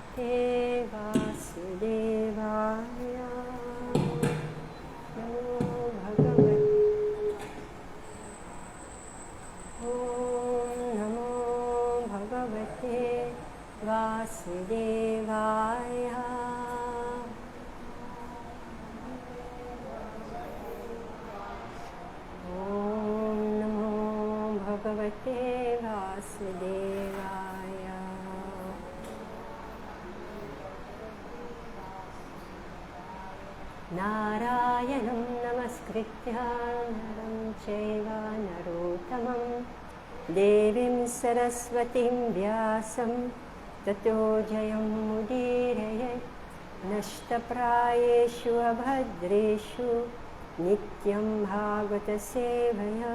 भगवते वासुदेवाय। नमो भगवते वासुदेवाय। नमो भगवते वासुदेवाय। नारायणं नमस्कृत्य नरं चैव नरोत्तमं देवीं सरस्वतीं व्यासं ततो जयमुदीरयेत्। नष्टप्रायेषु अभद्रेषु नित्यं भागवतसेवया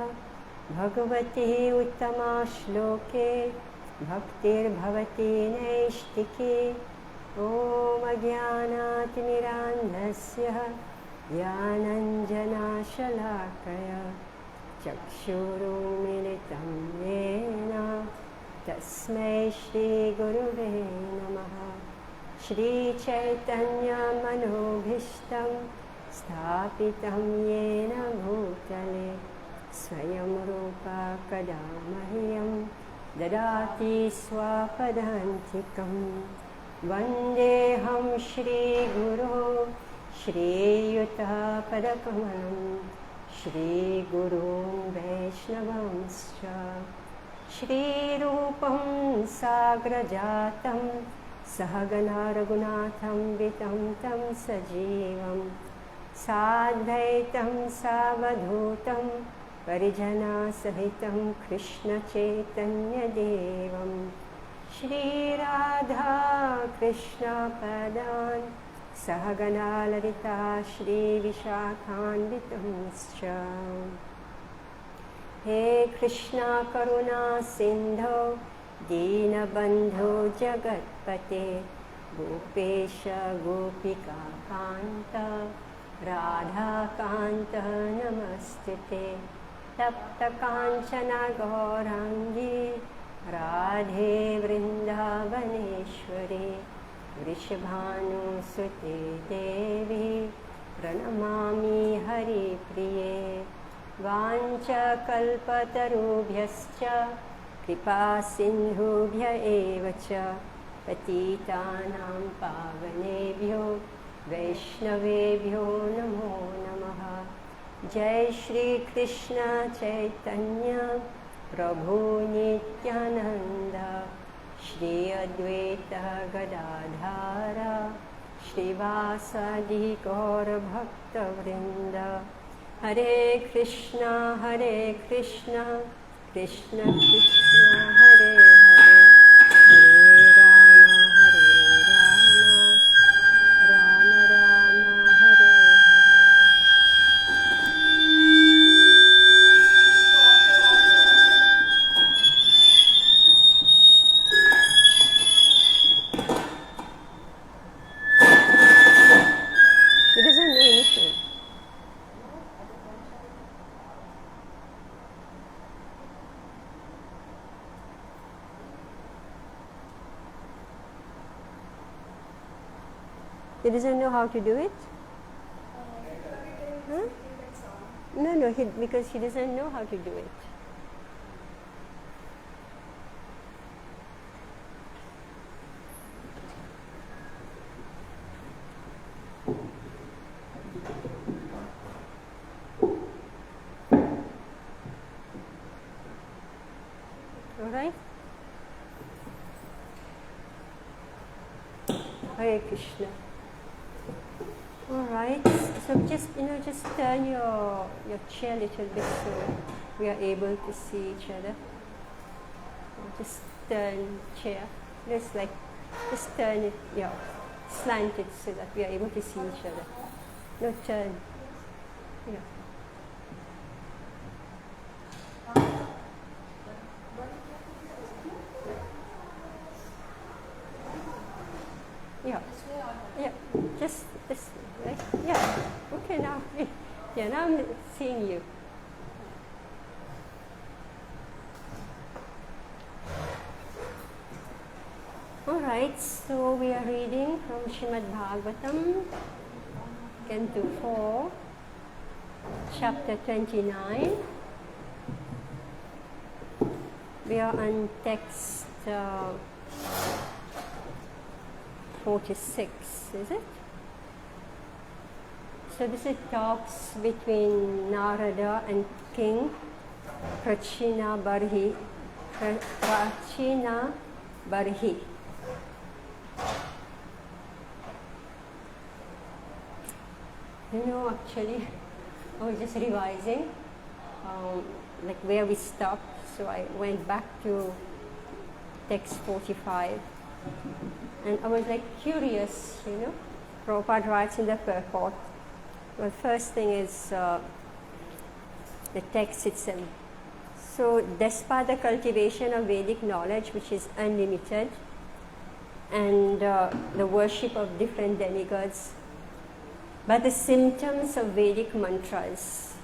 भगवती उत्तमा श्लोके भक्तिर्भवति नैष्टिकी। ॐ अज्ञानातिमिरान्धस्य ज्ञानञ्जनशलाकया चक्षुरुन्मिलितं येन तस्मै श्रीगुरुवे नमः। श्रीचैतन्यमनोभीष्टं स्थापितं येन भूतले स्वयं रूपा कदा मह्यं ददाति स्वापदान्तिकम्। वन्देऽहं श्रीगुरो श्रीयुतापदकमलं श्रीगुरून् वैष्णवांश्च। श्रीरूपं साग्रजातं सहगना रघुनाथं वितं तं सजीवं साद्वैतं सावधूतं परिजनसहितं कृष्णचैतन्यदेवं श्रीराधा कृष्णपदान् सहगना ललिता श्रीविशाखान्वितंश्च। हे कृष्णा करुणा सिन्धो दीनबन्धो जगत्पते गोपेश गोपिकान्त राधाकान्त नमस्तुते। तप्तकाञ्चन गौराङ्गी राधे वृन्दावनेश्वरी वृषभानुसुते देवी प्रणमामि हरिप्रिये। वाञ्छकल्पतरुभ्यश्च कृपासिन्धुभ्य एव च पतितानां पावनेभ्यो वैष्णवेभ्यो नमो नमः। जय श्री कृष्ण चैतन्य प्रभु नित्यानंद श्री अद्वैत गदाधर श्रीवासादि गौरभक्तवृंद। हरे Krishna Krishna Krishna Hare Hare Hare Ram Ram Ram Hare Hare. He doesn't know anything. He doesn't know how to do it? Huh? No, because he doesn't know how to do it. All right? Hare Krishna. All right. So just turn your chair a little bit so we are able to see each other. Just turn chair. Just turn it, slant it so that we are able to see each other. No, turn. Yeah. Yeah, just this way, right? Yeah, okay now. Yeah, now I'm seeing you. Alright, so we are reading from Srimad Bhagavatam, Canto 4, Chapter 29. We are on text 46, is it? So this is talks between Narada and King Prachina Barhi. Actually, I was just revising like where we stopped, so I went back to text 45, and I was like curious, Prabhupada writes in the purport. Well, first thing is the text itself. So, despite the cultivation of Vedic knowledge, which is unlimited, and the worship of different demigods, but the symptoms of Vedic mantras,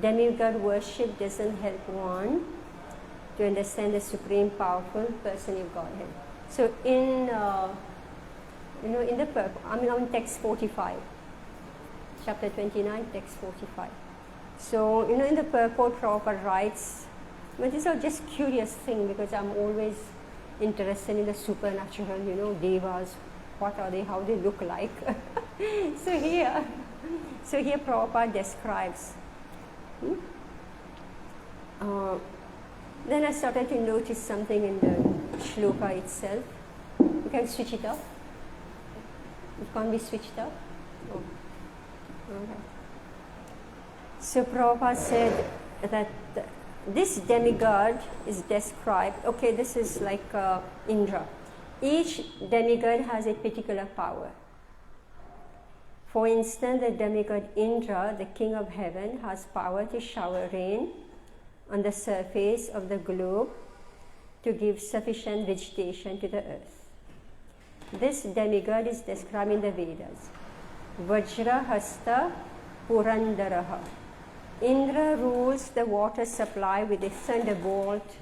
demigod worship doesn't help one to understand the supreme powerful person of Godhead. So, in the on text 45, chapter 29, text 45. So, in the purport, Prabhupada writes, but these are just curious things because I'm always interested in the supernatural, devas, what are they, how they look like. So here Prabhupada describes. Then I started to notice something in the shloka itself. You can switch it off. It can't be switched off. Oh. Okay. So Prabhupada said that this demigod is described, this is like Indra. Each demigod has a particular power. For instance, the demigod Indra, the king of heaven, has power to shower rain on the surface of the globe to give sufficient vegetation to the earth. This demigod is described in the Vedas. Vajrahasta Purandaraha. Indra rules the water supply with a thunderbolt.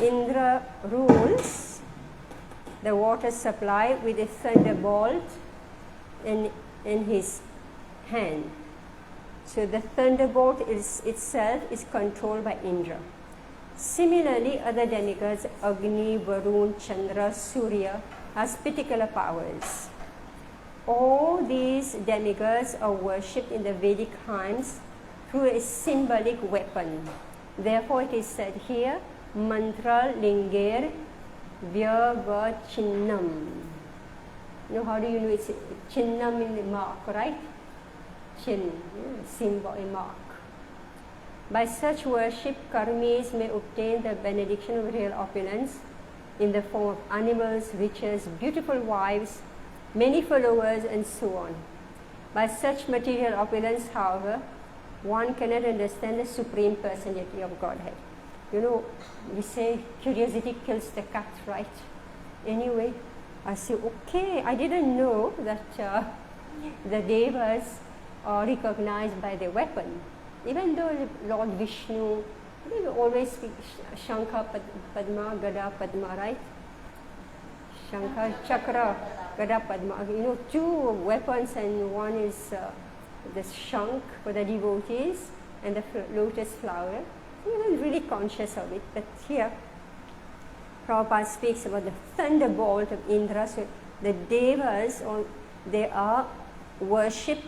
Indra rules the water supply with a thunderbolt in his hand. So the thunderbolt itself is controlled by Indra. Similarly, other demigods, Agni, Varun, Chandra, Surya, has particular powers. All these demigods are worshipped in the Vedic hymns through a symbolic weapon. Therefore, it is said here, mantra linger vyavachinnam. How do you know it's chinnam in the mark, right? Chin, symbol, a mark. By such worship, karmis may obtain the benediction of real opulence in the form of animals, riches, beautiful wives, many followers, and so on. By such material opulence, however, one cannot understand the supreme personality of Godhead. We say curiosity kills the cat, right? Anyway, I say, I didn't know that the devas are recognized by their weapon. Even though Lord Vishnu, they always speak Shankha, Padma, Gada, Padma, right? Shankha, Chakra, Gada, Padma. Two weapons, and one is the Shank for the devotees and the lotus flower. We weren't really conscious of it, but here Prabhupada speaks about the thunderbolt of Indra. So the devas, they are worshipped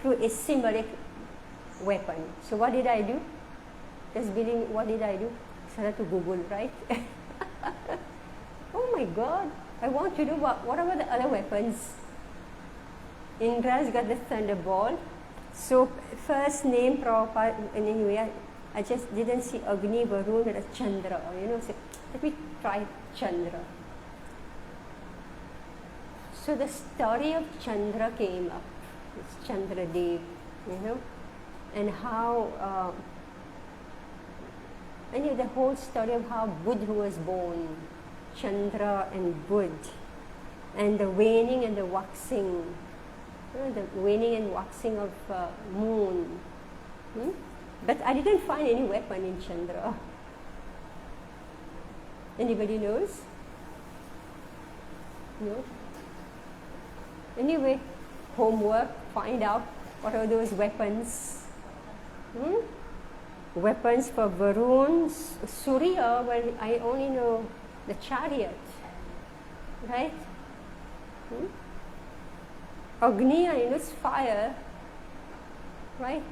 through a symbolic weapon. So what did I do? Just believe, what did I do? Started to Google, right? Oh my God, I want to do what about the other weapons? Indra's got the thunderbolt. So first name Prabhupada, anyway, I just didn't see Agni, Varun, but Chandra. So let me try Chandra. So the story of Chandra came up. It's Chandra Dev, and how, the whole story of how Buddha was born, Chandra and Buddha, and the waning and the waxing, the waning and waxing of moon. But I didn't find any weapon in Chandra. Anybody knows? No? Anyway, homework, find out what are those weapons. Weapons for Varun, Surya, well, I only know the chariot, right? Agni, I know it's fire, right?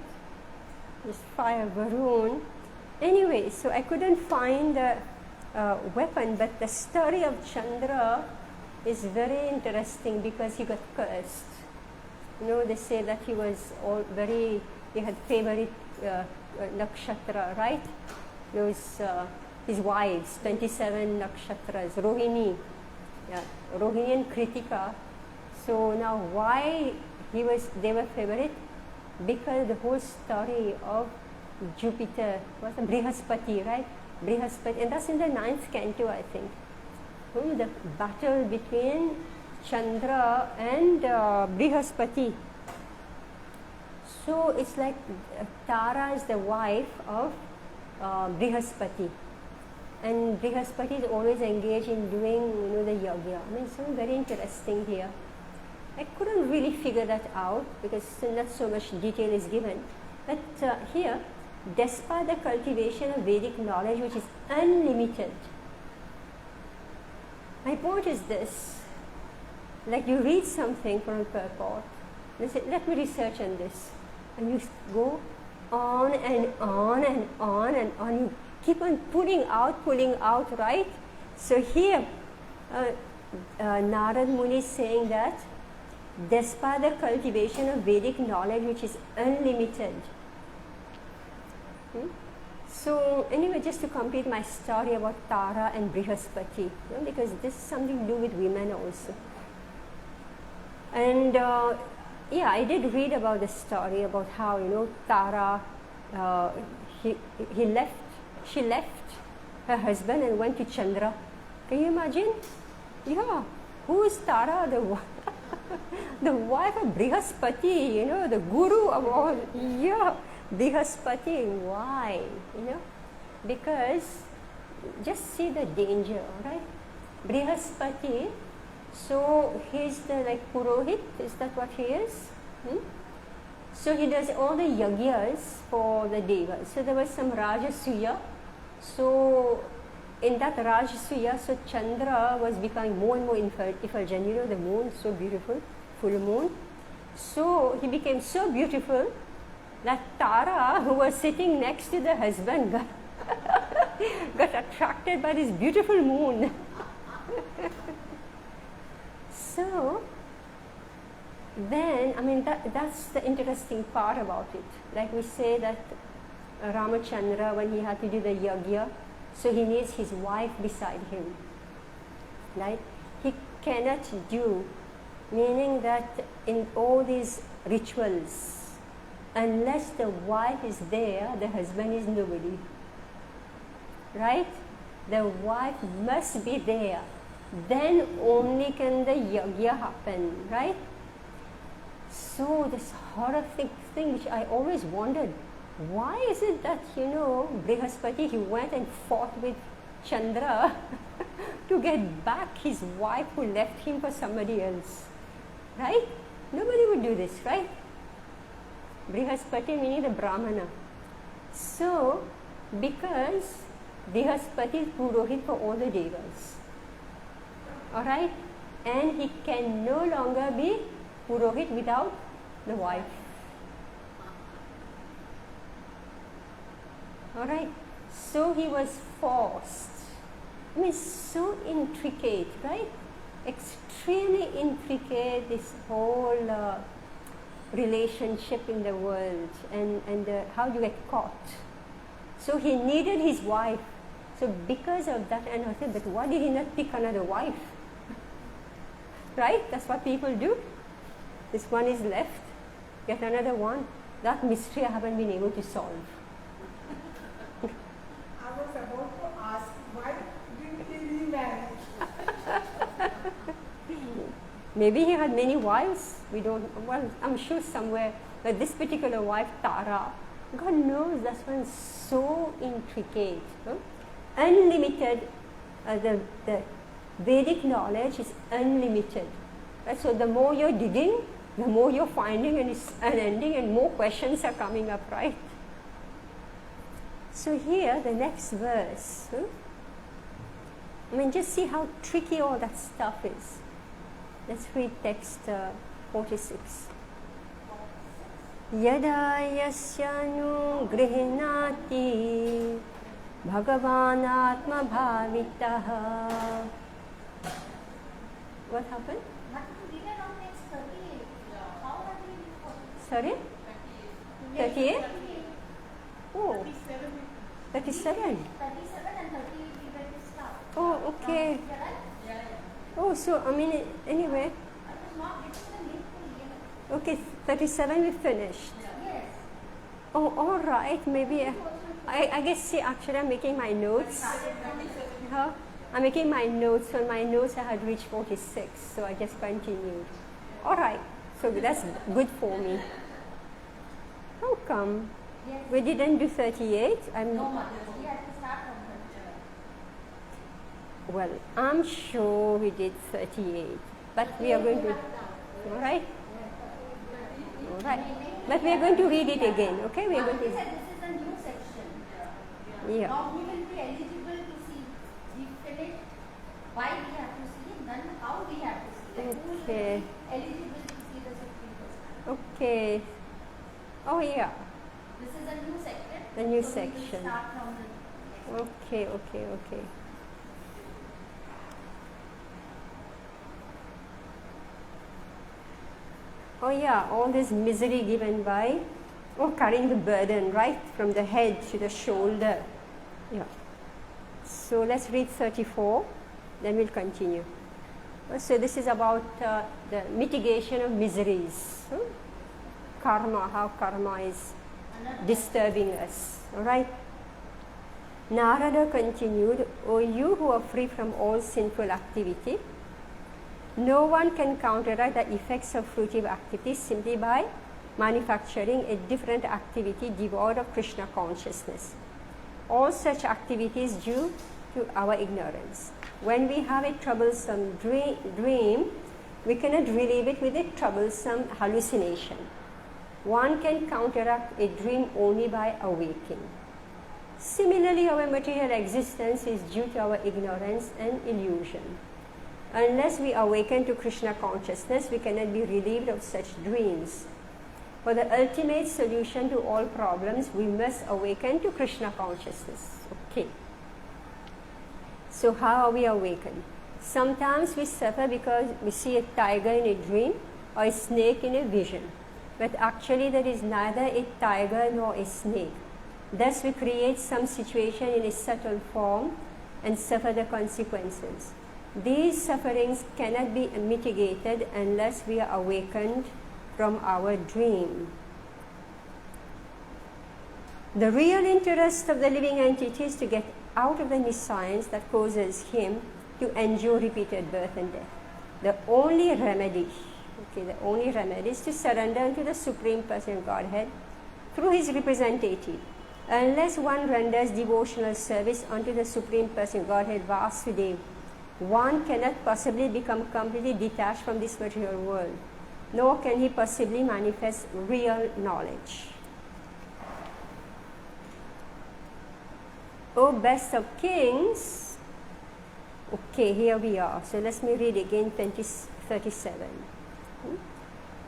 It's fire, Varun. Anyway, so I couldn't find the weapon, but the story of Chandra is very interesting because he got cursed. They say that he was he had favorite nakshatra, right? Those his wives, 27 nakshatras, Rohini, Rohini and Kritika. So now why they were favorite? Because the whole story of Jupiter was a Brihaspati, right? Brihaspati, and that's in the 9th canto, I think. The battle between Chandra and Brihaspati. So it's like Tara is the wife of Brihaspati, and Brihaspati is always engaged in doing the yagya. I mean, it's very interesting here. I couldn't really figure that out because not so much detail is given. But here, despite the cultivation of Vedic knowledge, which is unlimited, my point is this: like you read something from a purport, and say, "Let me research on this." And you go on and on and on and on. You keep on pulling out, right? So here, Narad Muni is saying that despite the cultivation of Vedic knowledge, which is unlimited. So anyway, just to complete my story about Tara and Brihaspati, because this is something to do with women also. And I did read about the story about how Tara, she left her husband and went to Chandra. Can you imagine? Yeah, who is Tara? The wife of Brihaspati, the guru of all. Yeah, Brihaspati. Why? Because just see the danger, right? Brihaspati. So he's the Purohit, is that what he is? So he does all the yagyas for the devas. So there was some Rajasuya. So in that Rajasuya, so Chandra was becoming more and more effulgent. The moon, so beautiful, full moon. So he became so beautiful that Tara, who was sitting next to the husband, got attracted by this beautiful moon. So then, I mean, that's the interesting part about it. Like we say that Ramachandra, when he had to do the yagya, so he needs his wife beside him, right? He cannot do, meaning that in all these rituals, unless the wife is there, the husband is nobody, right? The wife must be there. Then only can the yagya happen, right? So this horrific thing which I always wondered, why is it that, Brihaspati, he went and fought with Chandra to get back his wife who left him for somebody else, right? Nobody would do this, right? Brihaspati meaning the Brahmana. So, because Brihaspati is Purohit for all the devas, alright, and he can no longer be Purohit without the wife. Alright, so he was forced. I mean, so intricate, right? Extremely intricate, this whole relationship in the world and how you get caught. So he needed his wife. So because of that, and I said, but why did he not pick another wife? Right? That's what people do. This one is left, get another one. That mystery I haven't been able to solve. I was about to ask, why didn't he remarry? Maybe he had many wives. We don't, well, I'm sure somewhere, but this particular wife, Tara, God knows that one's so intricate. Unlimited the Vedic knowledge is unlimited. Right? So the more you're digging, the more you're finding, and it's unending, and more questions are coming up, right? So here, the next verse. I mean, just see how tricky all that stuff is. Let's read text 46. Yada yasyanu grihnati bhagavan atma bhavitaha. What happened? Sorry? 38? Oh, 37. 37 and 30 we were to start. Oh, okay. Oh, so, I mean, anyway. Okay, 37 we finished. Yes. Oh, all right. Maybe I guess. See, actually, I'm making my notes. Huh? I'm making my notes. On my notes, I had reached 46, so I just continued. All right. So that's good for me. How come we didn't do 38? No, mother. We had to start from 37. Well, I'm sure we did 38, but we are going to. All right. All right. But we are going to read it again. Okay? We are going to. This is a new section. Yeah. Now we will be eligible to see. We finished why we have to see, and then how we have to see. Like who will Okay. be eligible to see the Supreme Court. Okay. Oh yeah. This is a new section. The new so section. We will start from the next. Okay. Oh yeah, all this misery given by, carrying the burden, right, from the head to the shoulder. Yeah. So let's read 34, then we'll continue. So this is about the mitigation of miseries. Karma, how karma is disturbing us. All right. Narada continued, O you who are free from all sinful activity, no one can counteract the effects of fruitive activity simply by manufacturing a different activity devoid of Krishna consciousness. All such activities due to our ignorance. When we have a troublesome dream, we cannot relieve it with a troublesome hallucination. One can counteract a dream only by awaking. Similarly, our material existence is due to our ignorance and illusion. Unless we awaken to Krishna consciousness, we cannot be relieved of such dreams. For the ultimate solution to all problems, we must awaken to Krishna consciousness. Okay. So how are we awakened? Sometimes we suffer because we see a tiger in a dream or a snake in a vision. But actually there is neither a tiger nor a snake. Thus we create some situation in a subtle form and suffer the consequences. These sufferings cannot be mitigated unless we are awakened from our dream. The real interest of the living entity is to get out of the nescience that causes him to endure repeated birth and death. The only remedy is to surrender to the Supreme Person Godhead through his representative. Unless one renders devotional service unto the Supreme Person Godhead Vasudeva, one cannot possibly become completely detached from this material world, nor can he possibly manifest real knowledge. O best of kings, okay, here we are. So let me read again 37.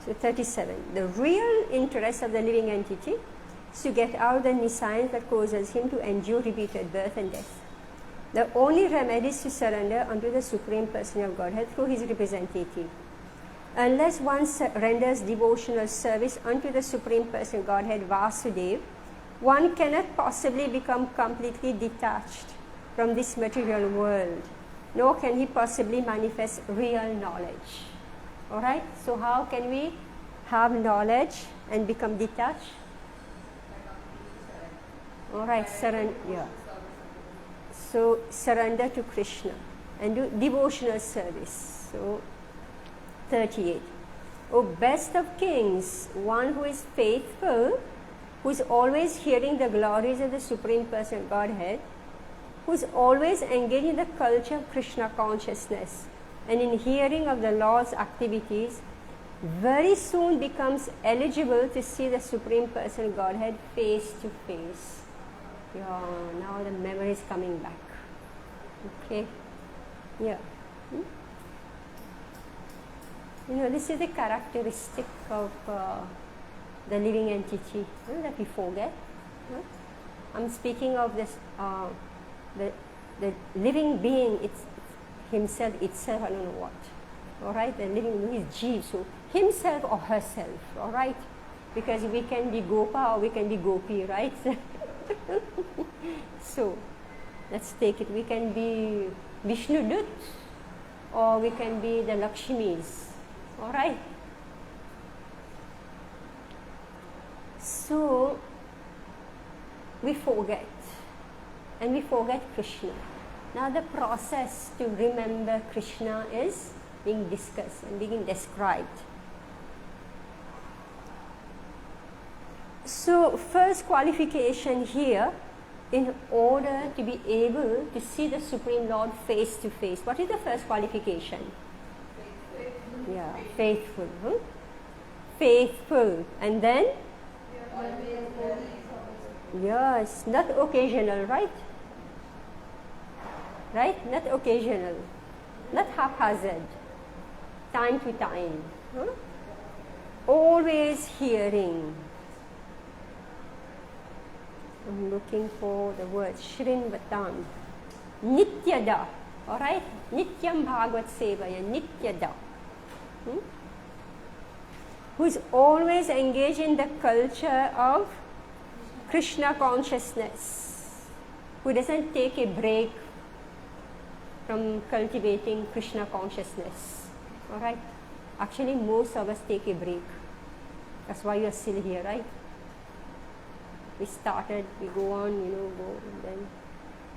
So 37. The real interest of the living entity is to get out the nescience that causes him to endure repeated birth and death. The only remedy is to surrender unto the Supreme Person of Godhead through his representative. Unless one renders devotional service unto the Supreme Person Godhead Vasudeva, one cannot possibly become completely detached from this material world, nor can he possibly manifest real knowledge. Alright, so how can we have knowledge and become detached? Alright, surrender. Yeah. So surrender to Krishna and do devotional service. So 38. O best of kings, one who is faithful, who is always hearing the glories of the Supreme Person Godhead, who's always engaged in the culture of Krishna consciousness and in hearing of the Lord's activities, very soon becomes eligible to see the Supreme Person Godhead face to face. Yeah, now the memory is coming back. Okay, yeah. You know, this is the characteristic of the living entity that we forget. I'm speaking of this, the living being himself, itself, I don't know what. All right, the living being is Jeev, so himself or herself. All right, because we can be Gopa or we can be Gopi, right? So let's take it. We can be Vishnu Dut or we can be the Lakshmis. All right. So we forget, and we forget Krishna. Now the process to remember Krishna is being discussed and being described. So first qualification here, in order to be able to see the Supreme Lord face to face, what is the first qualification? Faithful. Yeah, faithful. Faithful. And then? Yes, not occasional, right? Right? Not occasional. Not haphazard. Time to time. Always hearing. I'm looking for the word Shrinvatan. Nityada. Alright? Nityam Bhagavad Sevaya. Nityada. Who is always engaged in the culture of Krishna consciousness. Who doesn't take a break from cultivating Krishna consciousnness. Alright? Actually, most of us take a break. That's why you're still here, right? We started, we go on, go, and then,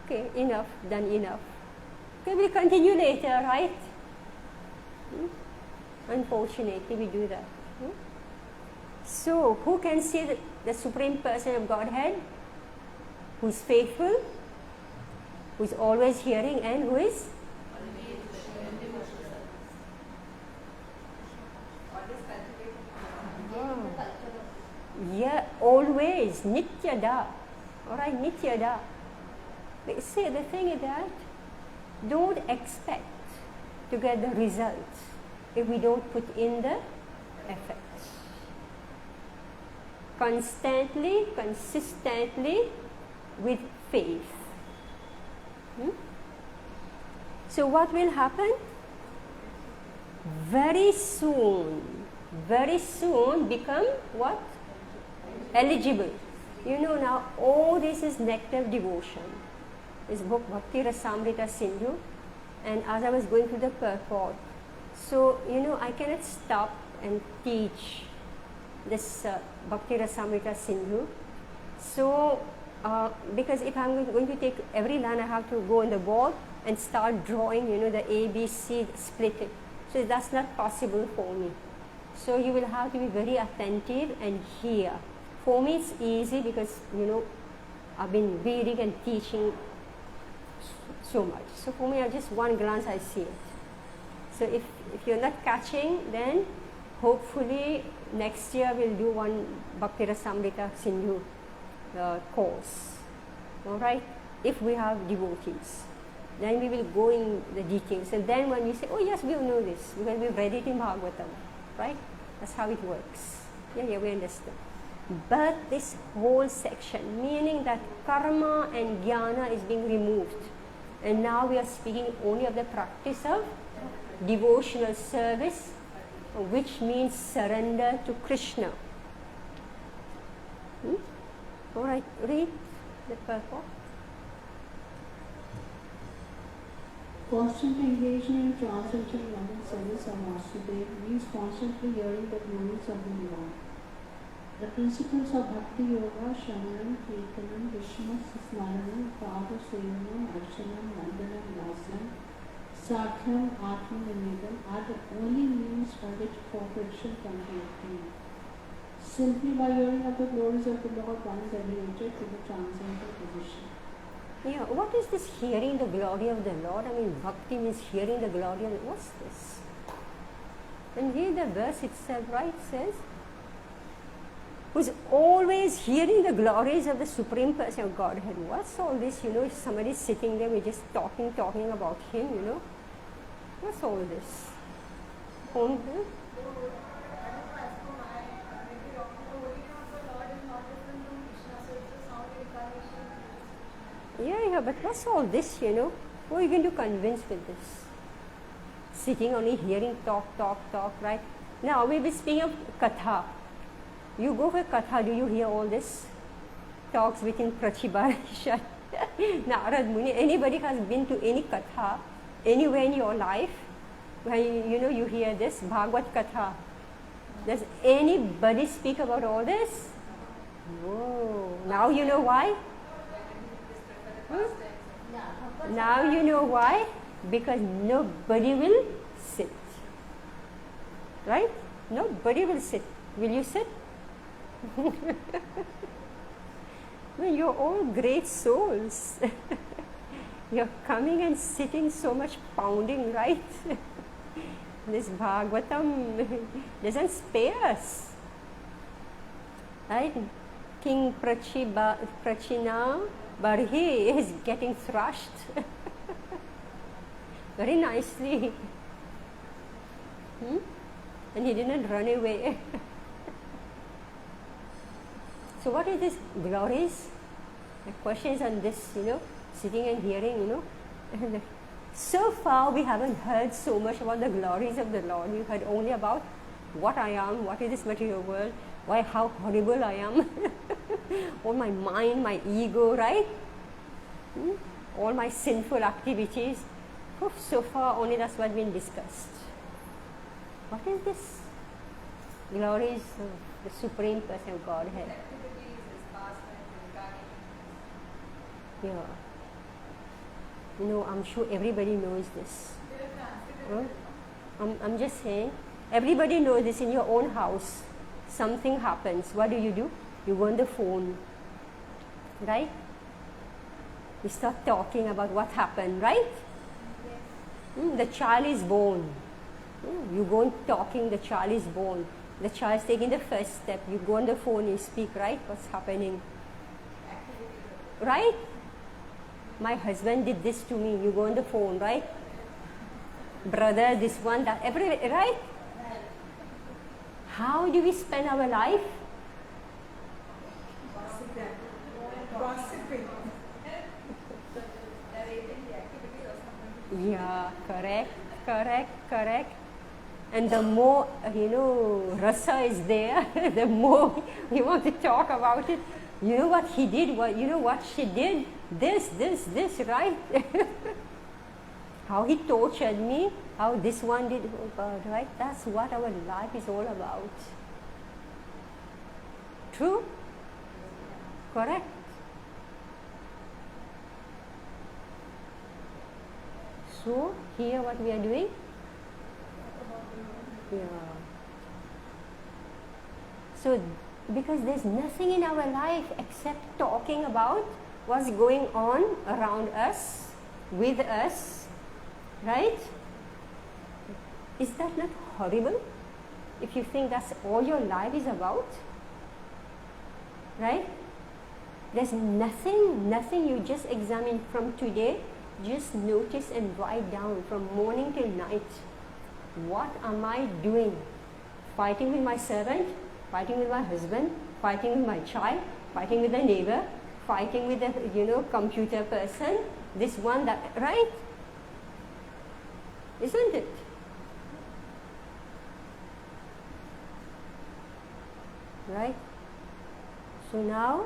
okay, enough, done enough. Okay, we'll continue later, right? Unfortunately, we do that. So, who can see the Supreme Person of Godhead? Who is faithful, who is always hearing, and who is? Yeah, always, nityada. Alright, nityada. But see, the thing is that don't expect to get the results if we don't put in the effort. Constantly, consistently, with faith. So what will happen? Very soon become what? Eligible. Now all this is nectar of devotion. This book Bhakti Rasamrita Sindhu, and as I was going through the purport, so I cannot stop and teach this Bhakti Rasamrita Sindhu. So because if I'm going to take every line, I have to go on the board and start drawing the A, B, C, split it. So that's not possible for me. So you will have to be very attentive and hear. For me it's easy because I've been reading and teaching so much. So for me, just one glance I see it. So if you're not catching, then hopefully next year we'll do one Bhakti Rasamrita Sindhu course. Alright? If we have devotees. Then we will go in the details. And then when we say, oh yes, we know this, because we've read it in Bhagavatam. Right? That's how it works. Yeah, we understand. But this whole section, meaning that karma and jnana is being removed. And now we are speaking only of the practice of devotional service, which means surrender to Krishna. Alright, read the purport. Constant engagement in transcendental loving service of Vasudeva means constantly hearing the glories of the Lord. The principles of Bhakti Yoga, Shamaram, Kirtanam, Vishnu, Smaranam, Pada, Sevanam, Archanam, Vandanam, Dasanam, Sadhanam, Atmanimedam are the only means by which perfection can be obtained. Simply by hearing of the glories of the Lord, one is elevated to the transcendental position. Yeah, what is this hearing the glory of the Lord? I mean, bhakti means hearing the glory of the Lord. What's this? And here the verse itself, right, says, who's always hearing the glories of the Supreme Person of Godhead. What's all this? If somebody's sitting there, we're just talking about him, What's all this? Yeah, but what's all this, Who are you going to convince with this? Sitting only hearing talk, right? Now we will be speaking of Katha. You go for Katha, do you hear all this? Talks within Prachibarisha, Narad Muni. Anybody has been to any Katha, anywhere in your life, where you hear this, Bhagavad Katha. Does anybody speak about all this? No. Now you know why? Now you know why? Because nobody will sit. Right? Nobody will sit. Will you sit? Well, you're all great souls. You're coming and sitting so much pounding, right? This Bhagavatam doesn't spare us. Right? King Prachina Barhi is getting thrashed very nicely. And he didn't run away. So what is this glories? The question is on this, sitting and hearing, And so far we haven't heard so much about the glories of the Lord. We heard only about what I am, what is this material world, how horrible I am, all my mind, my ego, right? All my sinful activities. So far only that's what's been discussed. What is this? Glories of the Supreme Person of Godhead. Yeah. I'm sure everybody knows this. I'm just saying, everybody knows this in your own house. Something happens. What do? You go on the phone, right? You start talking about what happened, right? The child is born. You go on talking, the child is born. The child's taking the first step. You go on the phone, you speak, right? What's happening? Right? My husband did this to me. You go on the phone, right? Brother, this one, that, right? How do we spend our life? Gossiping. Yeah, correct. And the more, rasa is there, the more we want to talk about it. You know what he did? What she did? This, right? How he tortured me, how this one did, oh God, right? That's what our life is all about. True? Correct? So, here what we are doing? Yeah. So, because there's nothing in our life except talking about what's going on around us, with us, right? Is that not horrible? If you think that's all your life is about, right? There's nothing you just examine from today. Just notice and write down from morning till night. What am I doing? Fighting with my servant, fighting with my husband, fighting with my child, fighting with the neighbor, fighting with the computer person, this one, that, right? Isn't it? Right? So now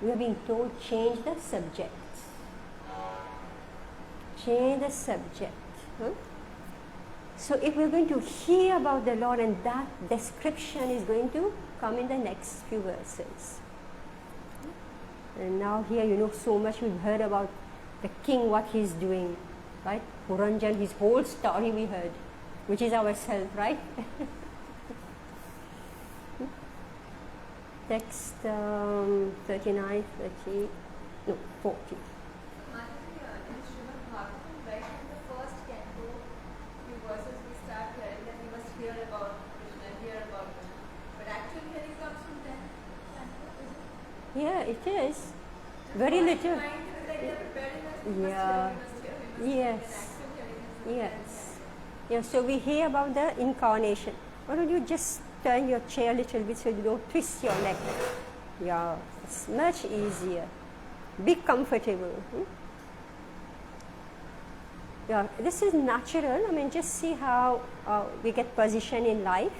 we are being told change the subject. Change the subject. So if we're going to hear about the Lord, and that description is going to come in the next few verses. And now here, so much we've heard about the king, what he's doing, right? Puranjan, his whole story we heard, which is ourself, right? Text 39, 30, no, 40. Yeah, it is. Very little. Yeah. Yes. Yes. Yeah, so we hear about the incarnation. Why don't you just turn your chair a little bit so you don't twist your neck? Yeah, it's much easier. Be comfortable. Yeah, this is natural. I mean, just see how we get position in life.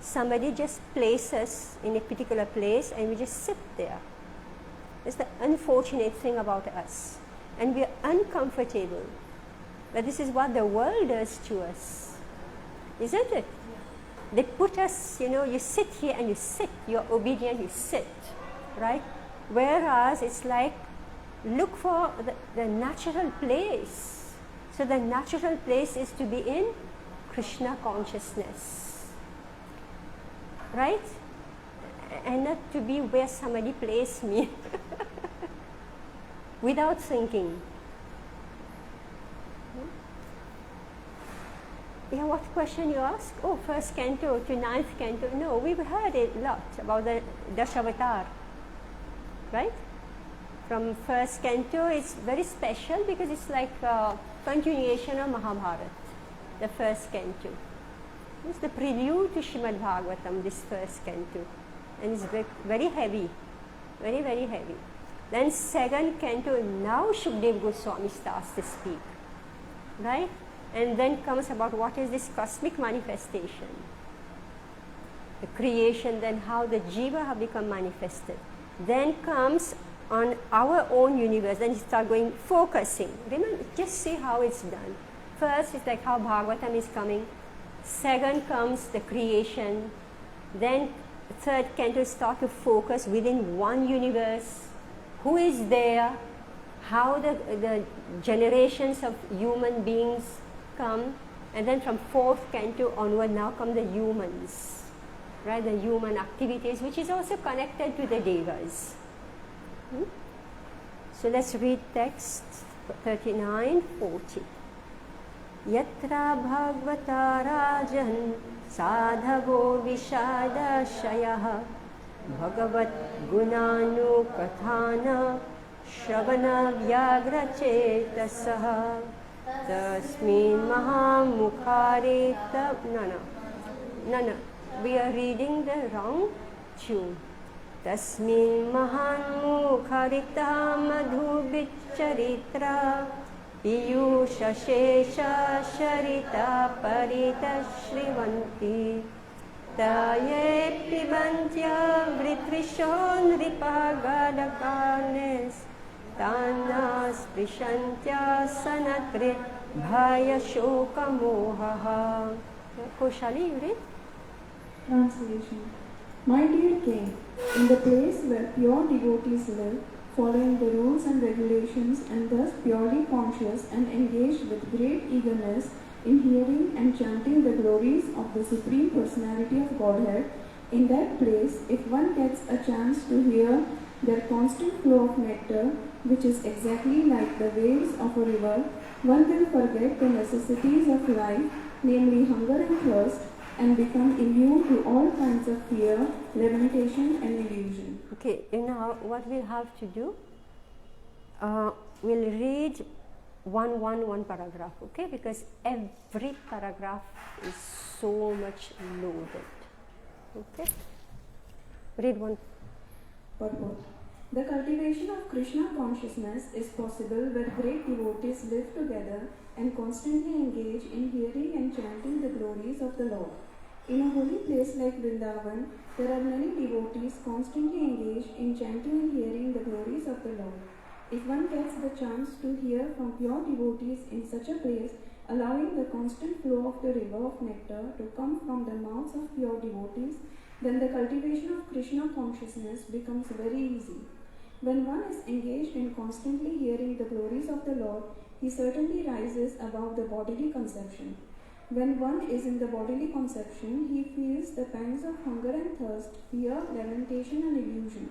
Somebody just places us in a particular place and we just sit there. It's the unfortunate thing about us. And we are uncomfortable. But this is what the world does to us. Isn't it? They put us, you sit here and you sit. You're obedient, you sit. Right? Whereas it's like, look for the natural place. So the natural place is to be in Krishna consciousness. Right? And not to be where somebody placed me. Without thinking. Yeah, what question you ask? Oh, first canto to ninth canto. No, we've heard a lot about the Dashavatar. Right? From first canto, it's very special because it's like a continuation of Mahabharata, the first canto. It's the prelude to Srimad Bhagavatam, this first canto. And it's very heavy, very, very heavy. Then second canto, now Shukdev Goswami starts to speak. Right? And then comes about what is this cosmic manifestation. The creation, then how the jiva have become manifested. Then comes on our own universe, then you start going, focusing. Remember, just see how it's done. First, it's like how Bhagavatam is coming. Second comes the creation. Then third canto start to focus within one universe. Who is there? How the generations of human beings come. And then from fourth canto onward, now come the humans. Right, the human activities, which is also connected to the devas. So let's read text 39-40. Yatra bhagavata rajan sadhavo vishadashayah bhagavat gunanu kathana shravana vyagra chetasah tasmin mahamukharita. No. We are reading the wrong tune. Tasmin mahanmukharita madhubicharitra piyusha shesha sharita parita shrivanti taye pibantya vritrishon ripagadakanes tanas prishantya sanatrit bhaya shoka mohaha. Koshali, you read? Translation. My dear king, in the place where pure devotees live, following the rules and regulations and thus purely conscious and engaged with great eagerness in hearing and chanting the glories of the Supreme Personality of Godhead, in that place, if one gets a chance to hear their constant flow of nectar, which is exactly like the waves of a river, one will forget the necessities of life, namely hunger and thirst, and become immune to all kinds of fear, lamentation and illusion. Okay, now what we'll have to do, we'll read one paragraph, okay? Because every paragraph is so much loaded. Okay? Read one. Purport. The cultivation of Krishna consciousness is possible where great devotees live together and constantly engage in hearing and chanting the glories of the Lord. In a holy place like Vrindavan, there are many devotees constantly engaged in chanting and hearing the glories of the Lord. If one gets the chance to hear from pure devotees in such a place, allowing the constant flow of the river of nectar to come from the mouths of pure devotees, then the cultivation of Krishna consciousness becomes very easy. When one is engaged in constantly hearing the glories of the Lord, he certainly rises above the bodily conception. When one is in the bodily conception, he feels the pangs of hunger and thirst, fear, lamentation and illusion.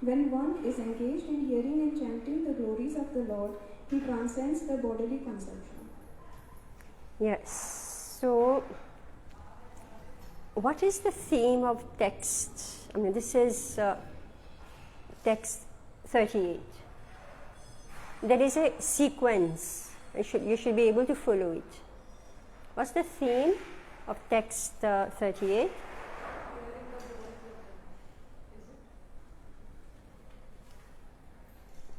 When one is engaged in hearing and chanting the glories of the Lord, he transcends the bodily conception. Yes. So, what is the theme of text? I mean, this is text 38. There is a sequence. You should be able to follow it. What's the theme of text 38?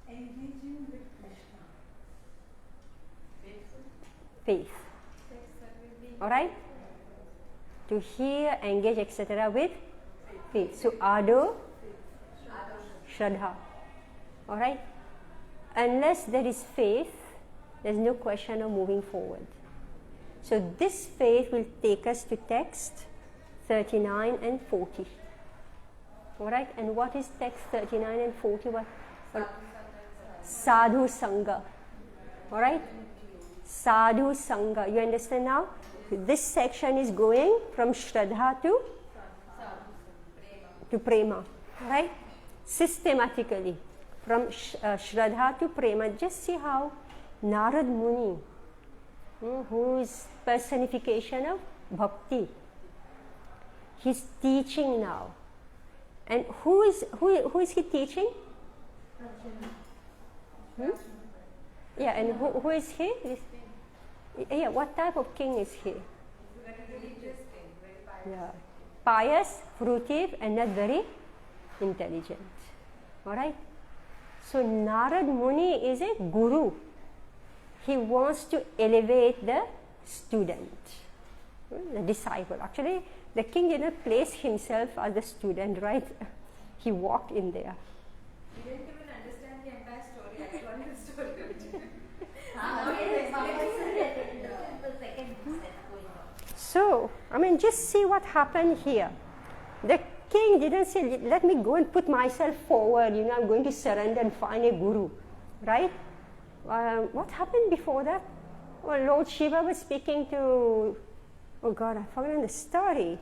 Engaging with Krishna. Faith. Alright? To hear, engage, etc. with faith. So, Ado, Shraddha. Alright? Unless there is faith, there is no question of moving forward. So, this faith will take us to text 39 and 40. Alright? And what is text 39 and 40? What? Sadhu Sangha. Alright? Sadhu Sangha. You understand now? This section is going from Shraddha to Prema. Right? Systematically. From Shraddha to Prema. Just see how Narad Muni, who is personification of Bhakti, he's teaching now. And who is he teaching? Yeah, and who is he? Yeah, what type of king is he? Yeah, pious, fruitive, and not very intelligent. Alright? So Narad Muni is a guru. He wants to elevate the student, the disciple. Actually, the king didn't place himself as the student, right? He walked in there. You didn't even understand the entire story. I got the story. So, I mean, just see what happened here. The king didn't say, let me go and put myself forward, I'm going to surrender and find a guru, right? What happened before that? Well, Lord Shiva was speaking to, oh God, I've forgotten the story,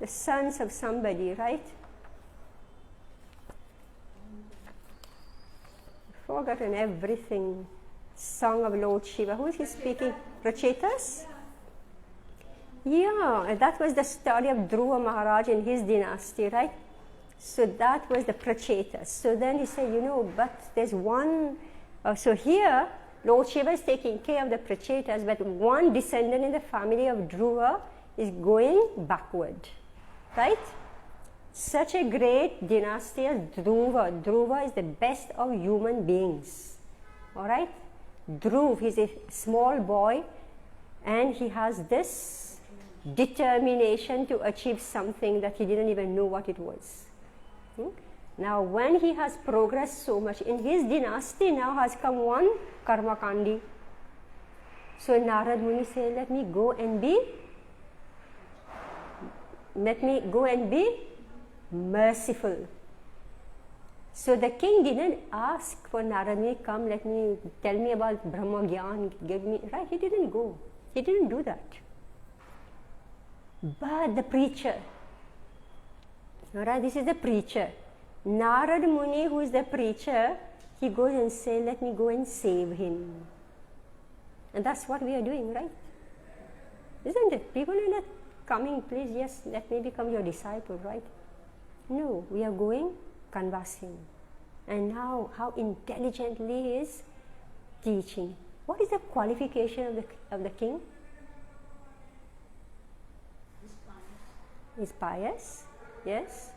the sons of somebody, right? I've forgotten everything. Song of Lord Shiva. Who is he speaking? Prachetas? Yeah, that was the story of Dhruva Maharaj in his dynasty, right? So that was the Prachetas. So then he said, but there's one. So here, Lord Shiva is taking care of the Prachetas, but one descendant in the family of Dhruva is going backward, right? Such a great dynasty as Dhruva. Dhruva is the best of human beings, all right? Dhruv, he's a small boy and he has this determination to achieve something that he didn't even know what it was. Now when he has progressed so much, in his dynasty now has come one Karma Kandi. So Narad Muni said, let me go and be merciful. So the king didn't ask for Narad Muni, come, tell me about Brahma Gyan, give me, right? He didn't go. He didn't do that. But the preacher, alright, this is the preacher. Narad Muni, who is the preacher, he goes and says, let me go and save him. And that's what we are doing, right? Isn't it? People are not coming, please, yes, let me become your disciple, right? No, we are going canvassing. And now, how intelligently he is teaching. What is the qualification of the king? He's pious, yes.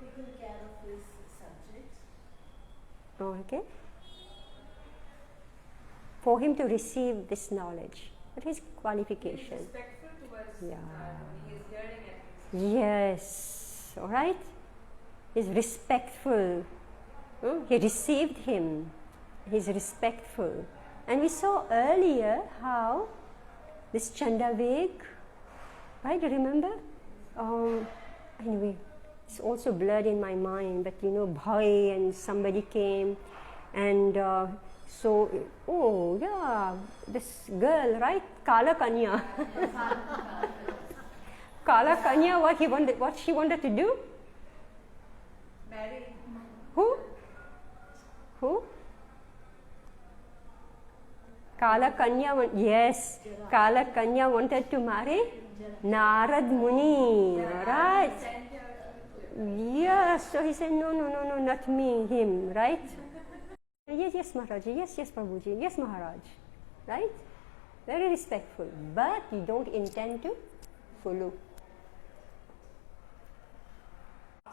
Taking care of his subjects. Okay. For him to receive this knowledge, what is qualification? Respectful towards Yeah. he is hearing it. Yes, all right. He's respectful. He received him. He's respectful. And we saw earlier how this Chandaveg, right? Remember? Anyway, it's also blurred in my mind. But Bhai and somebody came, and so this girl, right? Kala Kanya. Kala Kanya, what she wanted to do? Marry. Who? Kala Kanya, yes. Kala Kanya wanted to marry Narad Muni, right? Yeah, so he said, no, not me, him, right? Yes, Maharaji, yes, Prabhuji, yes, Maharaj, right? Very respectful, but you don't intend to follow.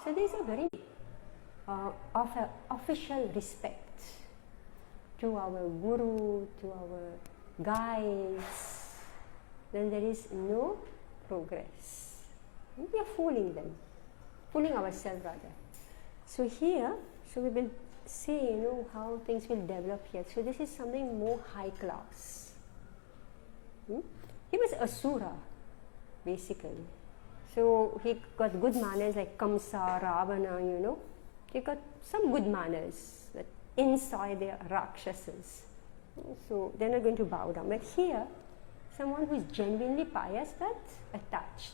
So these are very of official respect to our guru, to our guides. Then there is no progress. We are fooling them, fooling ourselves rather. So here, we will see, how things will develop here. So this is something more high class. He was Asura, basically. So he got good manners like Kamsa, Ravana, He got some good manners, but inside they are Rakshasas. So they're not going to bow down. But here, someone who is genuinely pious but attached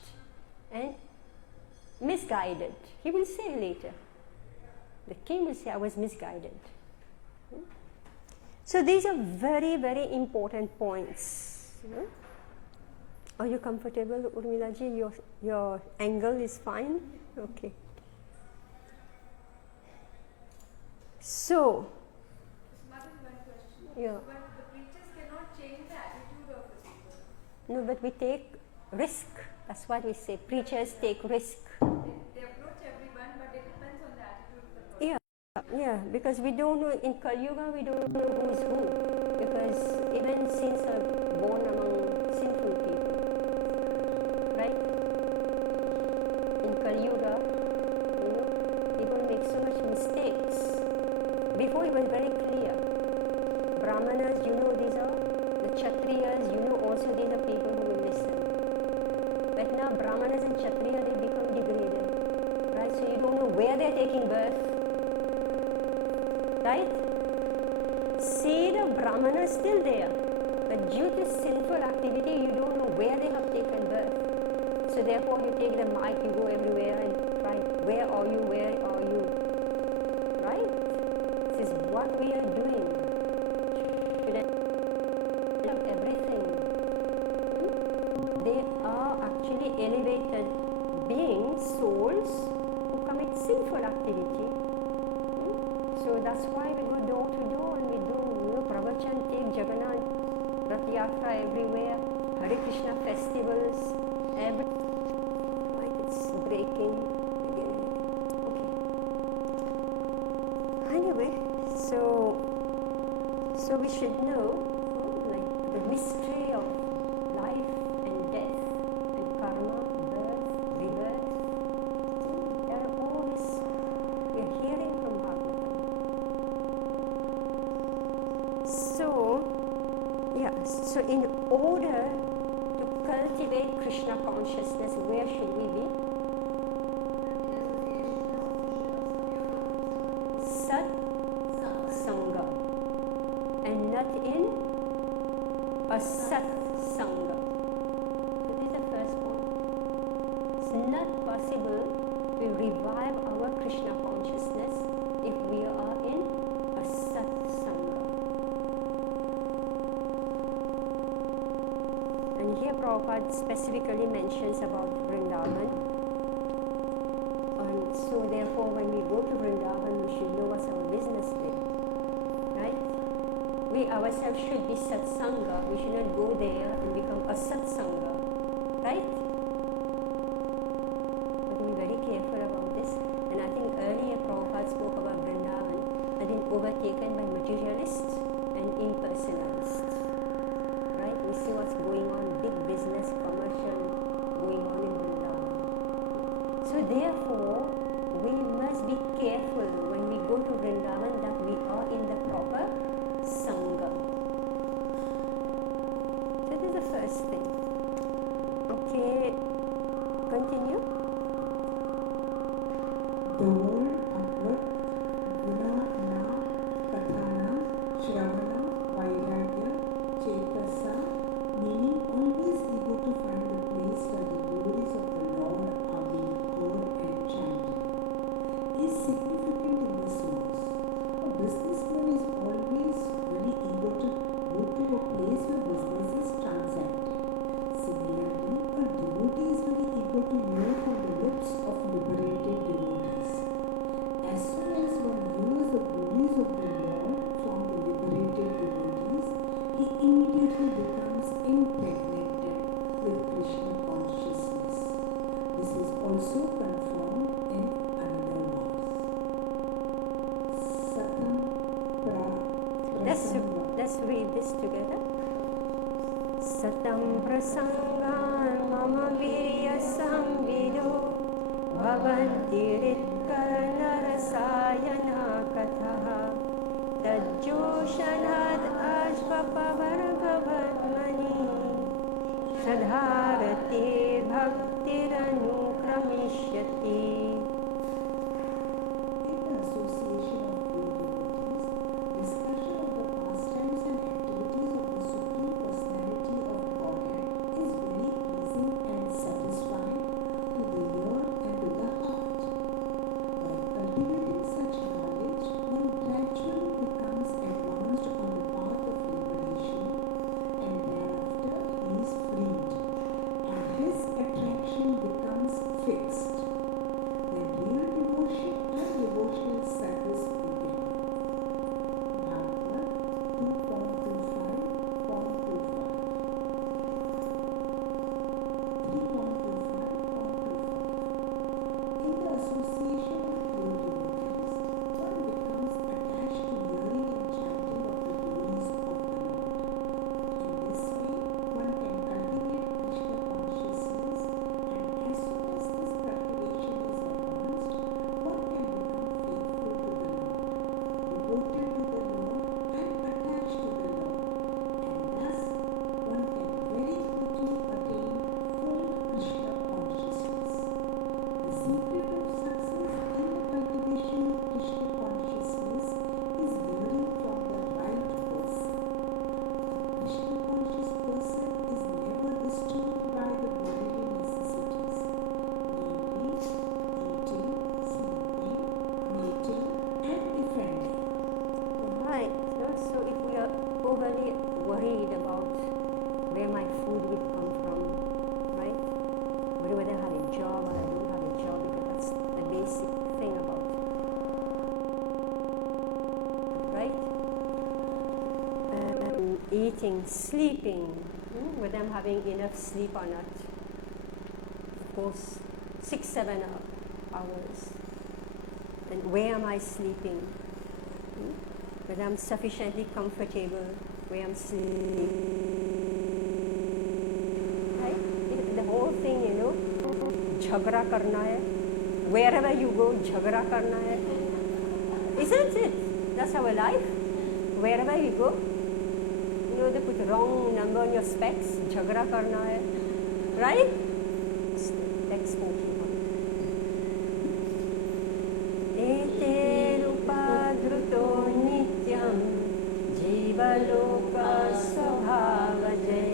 and misguided. He will say later. The king will say, I was misguided. So these are very, very important points. Are you comfortable, Urmilaji? Your angle is fine? Okay. So, Mother, one question. yeah. But the preachers cannot change the attitude of the people. No, but we take risk. That's what we say. Preachers take risk. They approach everyone, but it depends on the attitude of the person. Yeah, because we don't know, in Kali Yuga, we don't know who's who. Because even sins are born among sinful people. Right? In Kali Yuga, people make so much mistakes. Before it was very clear. Brahmanas, these are the Kshatriyas, also these are people who will listen. But now Brahmanas and Kshatriyas, they become degraded. Right? So you don't know where they're taking birth. Right? See, the Brahmana is still there, but due to sinful activity, you don't know where they have taken birth. So therefore, you take the mic, you go everywhere and try, where are you, right? This is what we are doing. Of everything. They are actually elevated beings, souls, who commit sinful activity. So that's why we go door to door and we do, pravachan, take Jagannath, Rath Yatra everywhere, Hare Krishna festivals, like it's breaking again. Okay. Anyway, so we should know, like the mystery of life and death and karma, birth, rebirth. There are all this we are hearing from Bhagavatam. So in order to cultivate Krishna consciousness, where should we be? Sat Sangha, and not in Asat Sangha. So this is the first point. It's not possible to revive our Krishna consciousness if we are in Asat Sangha. And here Prabhupada specifically mentions about Vrindavan. And so therefore when we go to Vrindavan, we should know what's our business there. Right? We ourselves should be satsanga. We should not go there and become a satsanga. Right? But be very careful about this. And I think earlier Prabhupada spoke about Vrindavan had been overtaken by materialists and impersonalists. Right? We see what's going on, big business, commercial going on in Vrindavan. So therefore, we must be careful when we go to Vrindavan that we are in the proper Sangha. So this is the first thing. Okay, continue. The word Abhat, Guna, Kathana, Shravana, Vairagya, Chetasa, meaning always ego to find the place where the glories of the Lord are being heard and chanted, is significant in the source. A businessman is always very eager to go to a place where business is transacted. Similarly, a devotee is very eager to hear from the lips of liberated devotees. also confirmed in another verse. Satam prasanga. Let's read this together. Satam prasangan mama virya samvido bhavantiritkarnarasayana katha tajjoshanad ashvapavargavatmani shadharati bhaktiranukramishati. In the association of pure devotees, discussion of the pastimes and activities of the Supreme Personality of Godhead is very pleasing and satisfying to the ear and to the heart. By cultivating such knowledge, one gradually becomes advanced on the path of liberation, and thereafter he is freed, and his attraction becomes fixed. Then real devotion and devotional service begin. Bhagavad 3.25.25. In the association of pure devotees, one becomes attached to hearing and chanting of the glories of the Lord. In this way, one can cultivate Krishna consciousness, and as soon as this cultivation is advanced, one can become faithful to the Lord, devoted to the Lord, and attached to the Lord, and thus one can very quickly attain full Krishna consciousness. The secret of success in the cultivation of Krishna consciousness is hearing from the right person. A Krishna conscious person is never disturbed by the bodily necessities, namely eating, sleeping, mating, and defending. Right. So if we are overly worried about where my food will come from, right? Worry whether I have a job or I don't have a job, because that's the basic thing about it. Right? Eating, sleeping, whether I'm having enough sleep or not. Of course, 6-7 hours. Then where am I sleeping? Whether I'm sufficiently comfortable, where I'm sleeping. Right? The whole thing, jhagda karna hai. Wherever you go, jhagda karna hai. Isn't it? That's our life. Wherever you go, they put wrong number on your specs, jhagda karna hai. Right? Let's go. Ete rupadruto nityam jivaloka svabhavaje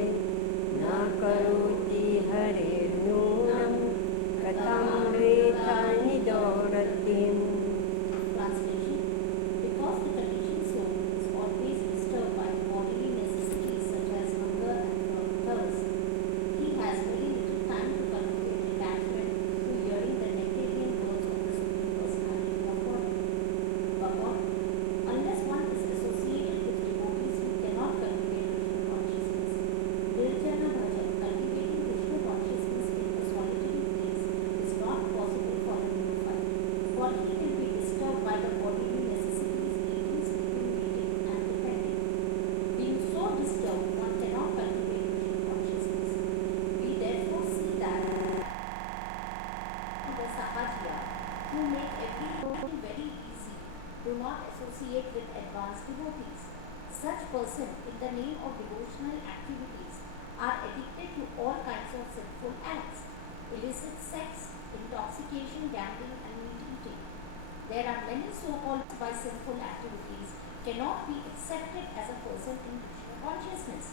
na karoti harir nunam katam vreta nidoratim. Translation: because the conditioned soul is always disturbed by bodily necessities such as hunger and thirst, he has very little time to cultivate attachment to hearing the nectarian words of the Supreme Personality of Godhead. Bhagavan, unless one is associated with devotees who cannot cultivate Krishna consciousness, Nirjana Bhajan, cultivating Krishna consciousness in a solitary place, is not possible for him to find. For he will be disturbed by the bodily necessities, eating, sleeping, mating, and defending. Being so disturbed, one cannot cultivate Krishna consciousness. We therefore see that the Sahajiya, who make everything very easy, do not associate with advanced devotees. Such persons, in the name of devotional activities, are addicted to all kinds of sinful acts, illicit sex, intoxication, gambling, and meat eating. There are many so-called by sinful activities cannot be accepted as a person in Krishna consciousness.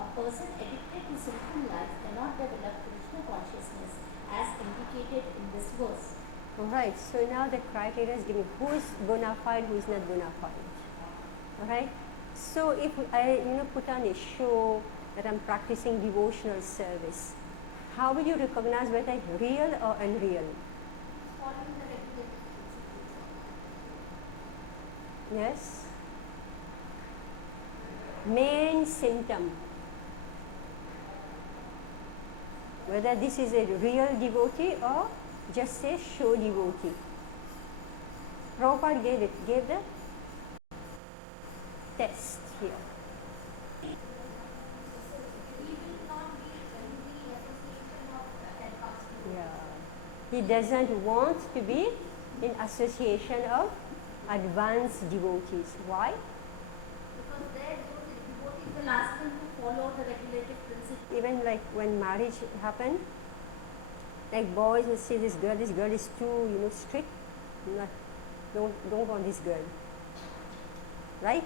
A person addicted to sinful life cannot develop Krishna consciousness as indicated in this verse. Alright, so now the criteria is given who is bona fide, who is not bona fide. Alright, so if I put on a show that I'm practicing devotional service, how will you recognize whether it's real or unreal? Following the regulated principles. Yes? Main symptom. Whether this is a real devotee or Just say show devotee. Prabhupada gave the test here. Yeah. He doesn't want to be in association of advanced devotees. Why? Because there devotees will ask him to follow the regulative principle. Even like when marriage happened, like boys will say this girl is too, strict. Not, don't want this girl. Right?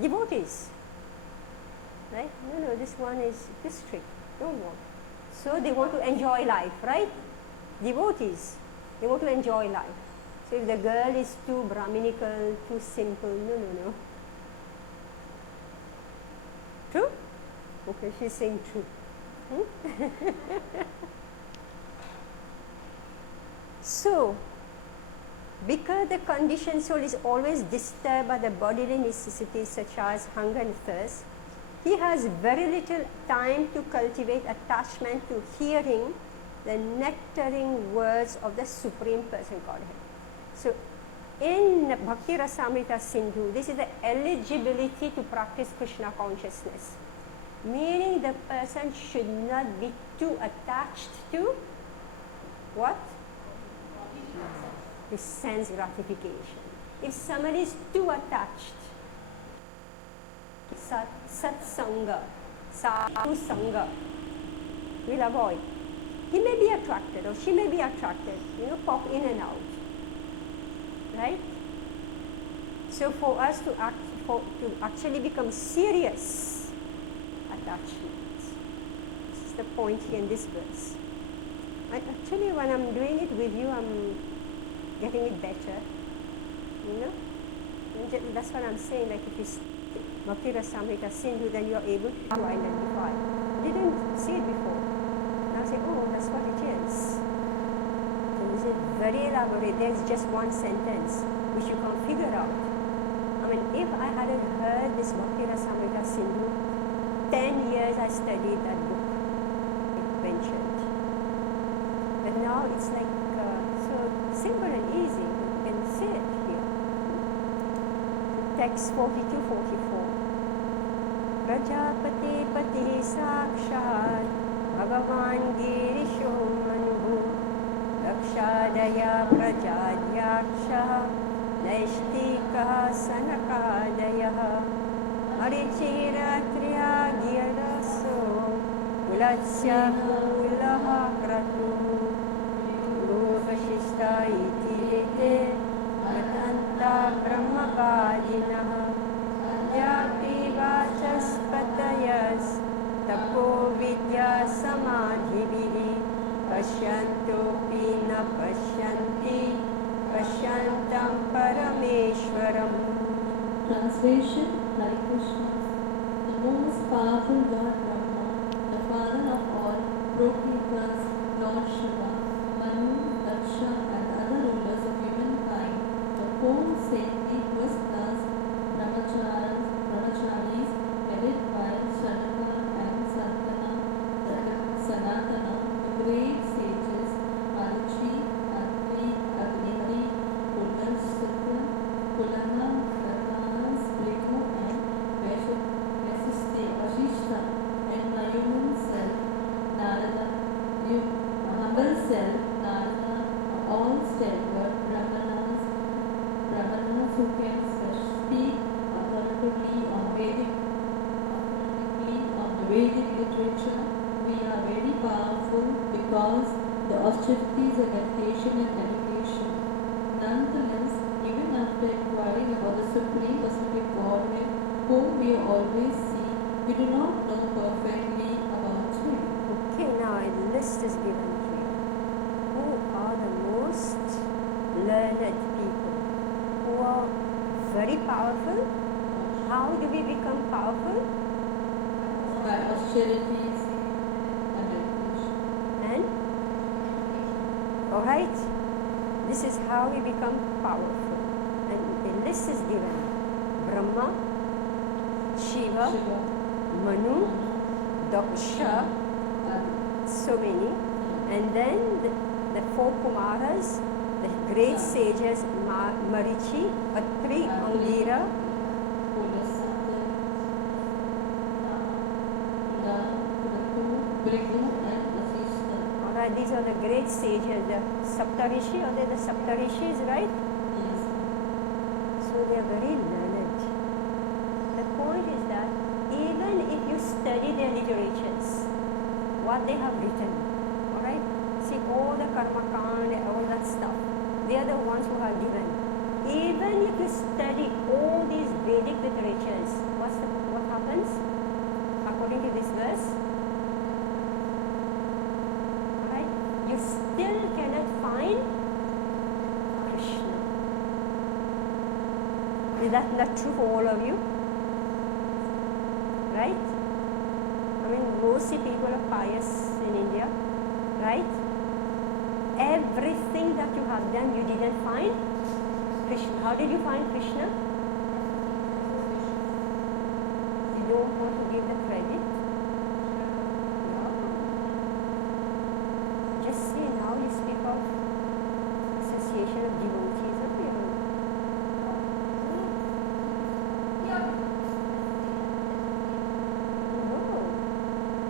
Devotees. Right? No, this one is too strict. Don't want. So they want to enjoy life, right? Devotees, they want to enjoy life. So if the girl is too Brahminical, too simple, no. True? Okay, she's saying true. So, because the conditioned soul is always disturbed by the bodily necessities such as hunger and thirst, he has very little time to cultivate attachment to hearing the nectaring words of the Supreme Person Godhead. So, in Bhakti Rasamrita Sindhu, this is the eligibility to practice Krishna consciousness. Meaning the person should not be too attached to what? His sense gratification. If somebody is too attached, satsanga, sadhu sanga, will avoid. He may be attracted or she may be attracted, pop in and out. Right? So for us to actually become serious attachment, this is the point here in this verse. Actually, when I'm doing it with you, I'm getting it better. And that's what I'm saying. Like if it's Bhakti Rasamrita Sindhu, then you're able to identify. I didn't see it before. Now I say, oh, that's what it is. So this is very elaborate. There's just one sentence which you can't figure out. I mean, if I hadn't heard this Bhakti Rasamrita Sindhu, 10 years I studied that book. It mentioned. But now it's like so simple and easy. You can see it here. Text 42-44. Prajapati Pati Sakshat Bhagavan Girisho Manu Lakshadaya Prajadyaksha Naishtika Sanakadaya Marichiratriya Gyadaso Ulatsya Kulaha Kratu Vasishta iti ete matanta brahmavadinah yapi vachaspatayas tapo vidya samadhivihi pashyantopi na pashyanti pashyantam parameshwaram. Translation: Hare Krishna. The most powerful God Brahma, the father of all, Prokritas, Lord Shiva, Manu, Daksha and other rulers of humankind, the four saintly first-class brahmacharis headed by Sanatana and Sanatana, the great sages Marichi, Atri, Agnihari, Pulana, Ratana, Spritu and Vasishta, and my human self, Narada, humble self, Narada, all stalwart Brahmanas who can speak authoritatively on the Vedic literature. We are very powerful because the austerities of meditation and education. Nonetheless, even after inquiring about the Supreme Personality of Godhead, whom we always see, we do not know perfectly about him. Okay, now a list is given here. Who are the most learned people? Who are very powerful? How do we become powerful? By austerities and meditation. And alright, this is how we become powerful. And a list is given. Brahma, Shiva, Manu, Daksha, so many, And then the four Kumaras, the great sages Marichi, Atri, Angira, alright, these are the great sages, the Saptarishi, are they the Saptarishis, right? So they are very learned. The point is that even if you study their literatures, what they have written, alright, see all the Karma Kand, all that stuff, they are the ones who have given. Even if you study all these Vedic literatures, what happens according to this verse? Alright, you still cannot find Krishna. Is that not true for all of you? Right? I mean, mostly people are pious in India, right? Everything that you have done, you didn't find Krishna. How did you find Krishna? You don't want to give the credit? No. Just see now you speak of association of devotees of your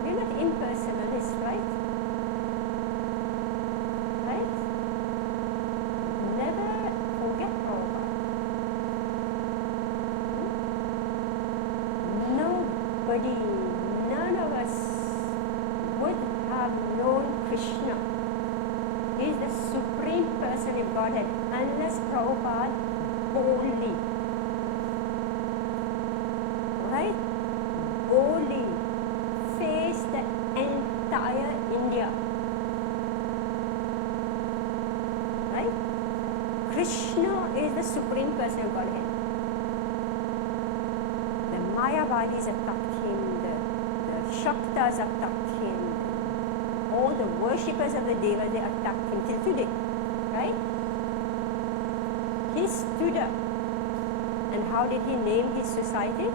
you're not impersonalist, right? Right? Never forget Prabhupada. Nobody, none of us would have known Krishna. He is the supreme person of Godhead unless Prabhupada boldly, right? Boldly face the entire India. Right? Krishna is the supreme person of Godhead. The Mayavadis attacked him, the Shaktas attacked him, all the worshippers of the Devas, they attacked him till today. Right? He stood up. And how did he name his society?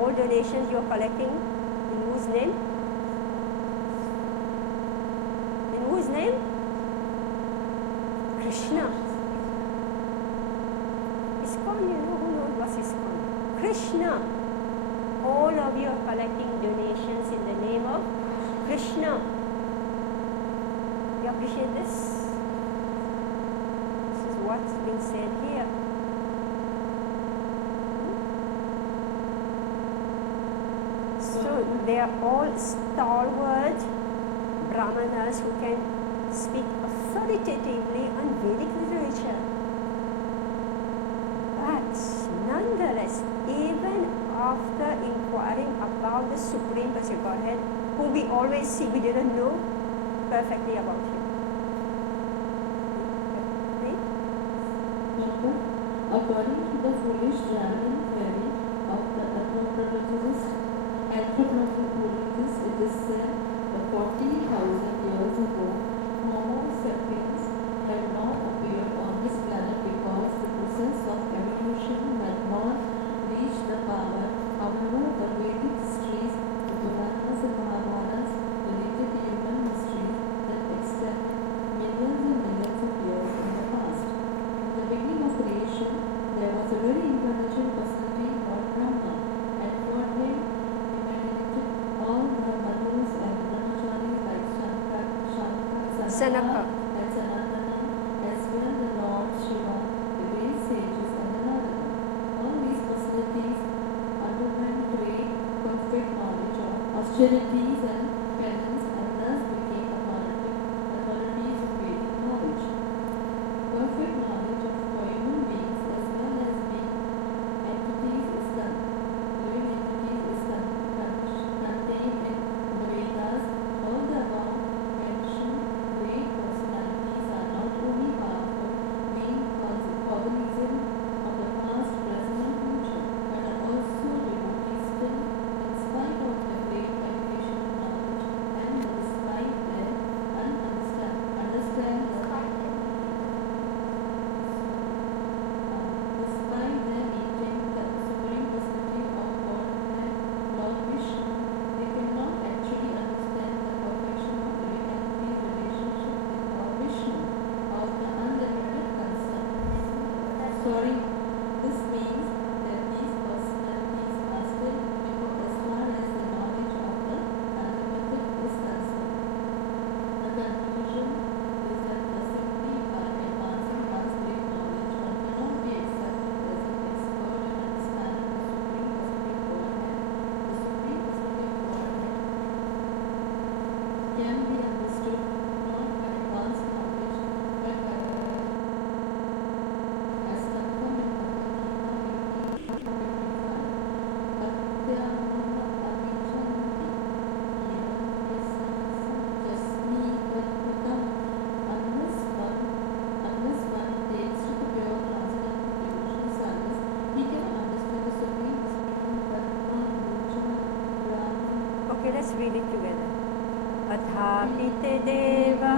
All donations you are collecting, in whose name? In whose name? Krishna. ISKCON, you know, who knows what's ISKCON? Krishna. All of you are collecting donations in the name of Krishna. You appreciate this? This is what's being said here. So they are all stalwart Brahmanas who can speak authoritatively on Vedic literature. But nonetheless, even after inquiring about the Supreme Personality of Godhead, who we always see, we didn't know perfectly about him. Right? According to the foolish Brahmin theory of the anthropologist, it is said that 40,000 years ago, Homo sapiens had not appeared on this planet because the process of evolution had not reached the power. However, the Vedic histories, the Puranas and Mahabharas, related human histories that extend millions and millions of years in the past. In the beginning of creation, there was a very intelligent personality called Brahma, and for him, all the madhus and brahmacharis like Sanaka. and Sanatana, as well the Lord Shiva, the great sages and the Narada. All these personalities underwent great perfect knowledge of austerities and penance and thus became authorities of Vedic knowledge. Perfect knowledge of human beings as well as being entities is done. Living entities is contained in the Vedas. All the above mentioned great personalities are not only powerful, being cognizant of the past, present, and future, but are also devotees still, in spite of the great education and knowledge Let's read it together. Athapite deva